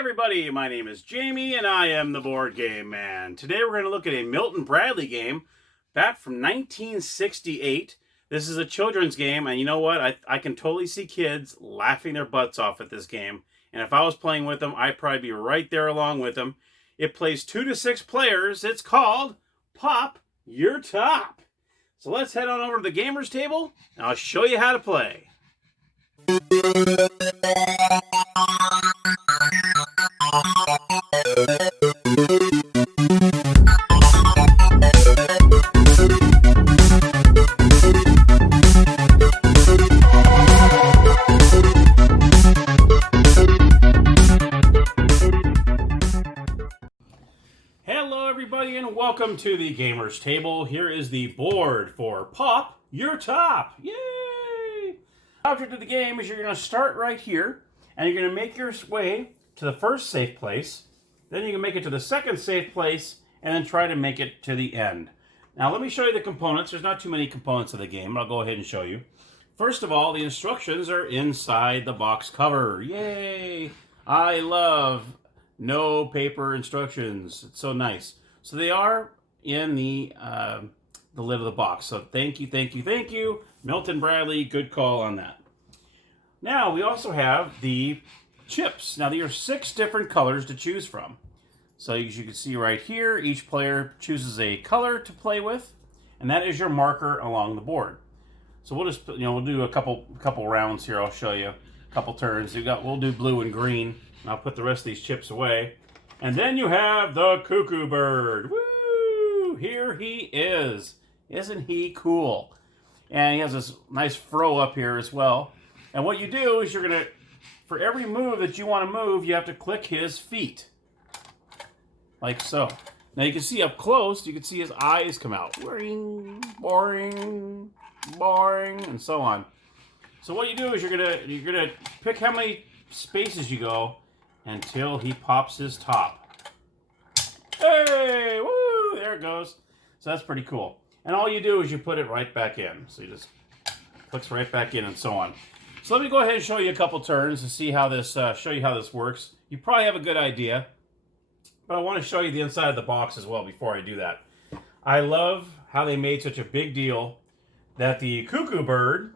everybody, my name is Jamie and I am the Board Game Man. Today we're going to look at a Milton Bradley game back from 1968. This is a children's game, and you know what? I can totally see kids laughing their butts off at this game. And if I was playing with them, I'd probably be right there along with them. It plays 2 to 6 players. It's called Pop Your Top. So let's head on over to the gamers table and I'll show you how to play. Hello everybody and welcome to the gamers table. Here is the board for Pop Your Top. Yay! The object of the game is you're going to start right here and you're going to make your way to the first safe place. Then you can make it to the second safe place and then try to make it to the end. Now let me show you the components. There's not too many components of the game, but I'll go ahead and show you. First of all, the instructions are inside the box cover. Yay! I love no paper instructions. It's so nice. So they are in the lid of the box. So thank you. Milton Bradley, good call on that. Now we also have the chips. Now there are 6 different colors to choose from. So as you can see right here, each player chooses a color to play with, and that is your marker along the board. So we'll just, we'll do a couple rounds here. I'll show you a couple turns. We'll do blue and green. And I'll put the rest of these chips away. And then you have the Koo-Koo bird. Woo! Here he is. Isn't he cool? And he has this nice fro up here as well. And what you do is you're going to, for every move that you want to move, you have to click his feet. Like so. Now you can see up close, you can see his eyes come out. Boring, boring, boring, and so on. So what you do is you're gonna pick how many spaces you go until he pops his top. Hey, woo, there it goes. So that's pretty cool. And all you do is you put it right back in. So you just clicks right back in and so on. So let me go ahead and show you a couple turns to see how this, show you how this works. You probably have a good idea, but I want to show you the inside of the box as well before I do that. I love how they made such a big deal that the Koo-Koo bird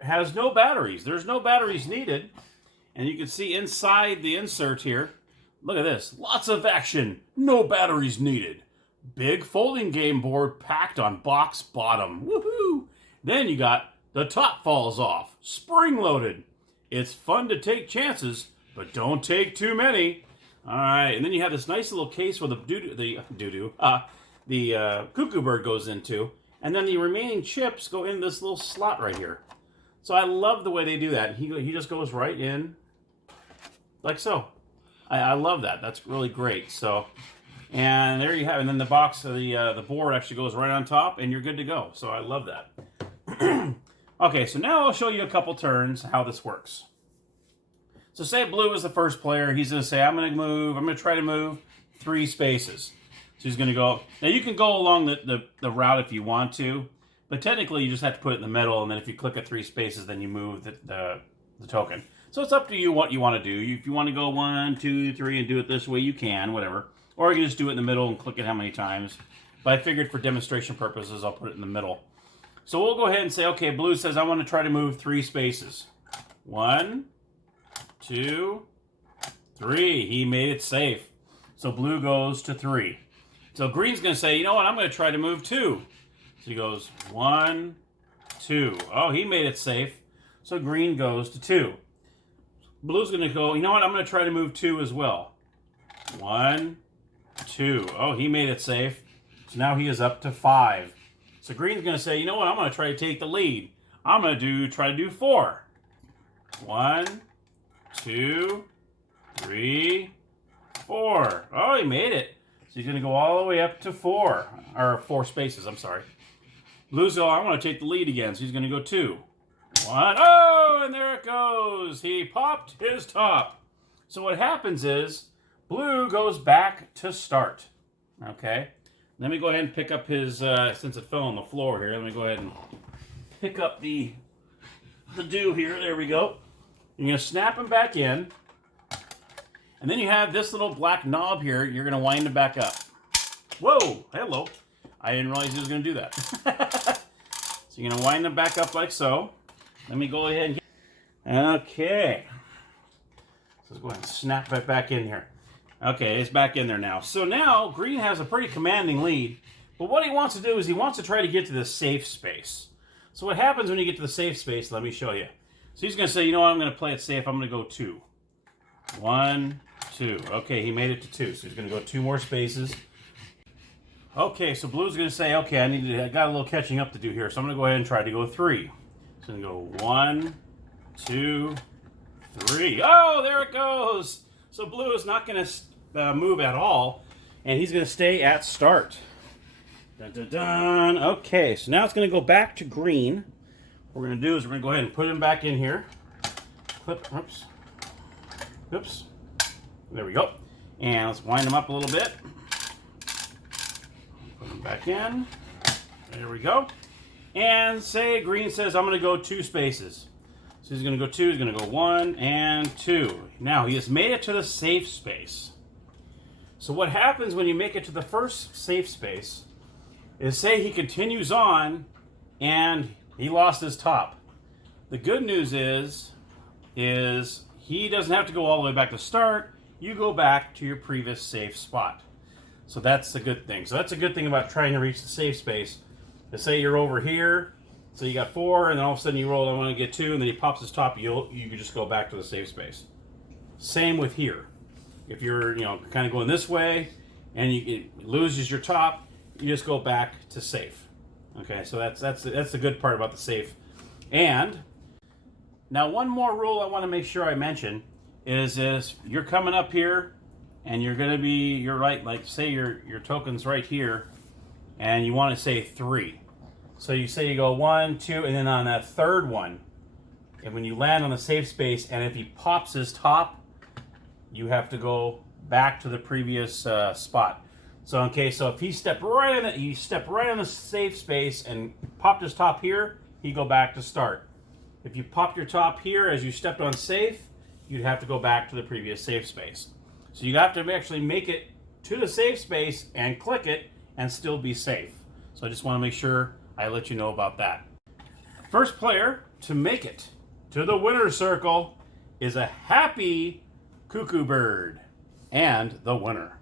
has no batteries. There's no batteries needed. And you can see inside the insert here, look at this. Lots of action. No batteries needed. Big folding game board packed on box bottom. Woohoo! Then you got the top falls off. Spring loaded. It's fun to take chances, but don't take too many. All right, and then you have this nice little case where the Koo-Koo bird goes into, and then the remaining chips go in this little slot right here. So I love the way they do that. He just goes right in, like so. I love that. That's really great. So, and there you have it. And then the box, the board actually goes right on top, and you're good to go. So I love that. Okay, so now I'll show you a couple turns how this works. So say blue is the first player. He's going to say, I'm going to try to move 3 spaces. So he's going to go. Now you can go along the route if you want to, but technically you just have to put it in the middle, and then if you click at 3 spaces, then you move the token. So it's up to you what you want to do. If you want to go 1, 2, 3 and do it this way, you can, whatever. Or you can just do it in the middle and click it how many times. But I figured for demonstration purposes, I'll put it in the middle. So we'll go ahead and say, okay, blue says I want to try to move 3 spaces. 1, 2, 3. He made it safe. So blue goes to 3. So green's going to say, you know what, I'm going to try to move 2. So he goes 1, 2. Oh, he made it safe. So green goes to 2. Blue's going to go, you know what, I'm going to try to move 2 as well. 1, 2. Oh, he made it safe. So now he is up to 5. So green's going to say, you know what, I'm going to try to take the lead. I'm going to try to do 4. 1, 2, 3, 4. Oh, he made it. So he's going to go all the way up to 4. Or 4 spaces, I'm sorry. Blue's going, I want to take the lead again. So he's going to go 2. 1. Oh, and there it goes. He popped his top. So what happens is, blue goes back to start. Okay? Let me go ahead and pick up his, since it fell on the floor here, let me go ahead and pick up the do here. There we go. You're going to snap him back in. And then you have this little black knob here. You're going to wind it back up. Whoa, hello. I didn't realize he was going to do that. So you're going to wind it back up like so. Let me go ahead and get... Okay. So let's go ahead and snap it back in here. Okay, it's back in there now. So now green has a pretty commanding lead. But what he wants to do is he wants to try to get to the safe space. So what happens when you get to the safe space, let me show you. So he's going to say, you know what, I'm going to play it safe. I'm going to go 2. 1, 2. Okay, he made it to 2. So he's going to go 2 more spaces. Okay, so blue's going to say, okay, I got a little catching up to do here. So I'm going to go ahead and try to go 3. So I'm going to go 1, 2, 3. Oh, there it goes. So blue is not going to move at all. And he's going to stay at start. Dun, dun, dun. Okay, so now it's going to go back to green. What we're going to do is we're going to go ahead and put him back in here. Clip, oops. Oops. There we go. And let's wind him up a little bit. Put him back in. There we go. And say green says, I'm going to go 2 spaces. So he's going to go 2, he's going to go 1 and 2. Now he has made it to the safe space. So what happens when you make it to the first safe space is say he continues on and he lost his top. The good news is he doesn't have to go all the way back to start. You go back to your previous safe spot. So that's the good thing. So that's a good thing about trying to reach the safe space. Let's say you're over here, so you got 4, and then all of a sudden you roll, I want to get 2, and then he pops his top, you can just go back to the safe space. Same with here. If you're kind of going this way and it loses your top, you just go back to safe. Okay, so that's the good part about the safe. And now one more rule I want to make sure I mention is you're coming up here and you're right, like say your token's right here and you want to say 3. So you say you go 1, 2, and then on that third one, and when you land on the safe space and if he pops his top, you have to go back to the previous spot. So so if he stepped right on the safe space and popped his top here, he'd go back to start. If you popped your top here as you stepped on safe, you'd have to go back to the previous safe space. So you have to actually make it to the safe space and click it and still be safe. So I just want to make sure I let you know about that. First player to make it to the winner's circle is a happy Koo-Koo bird and the winner.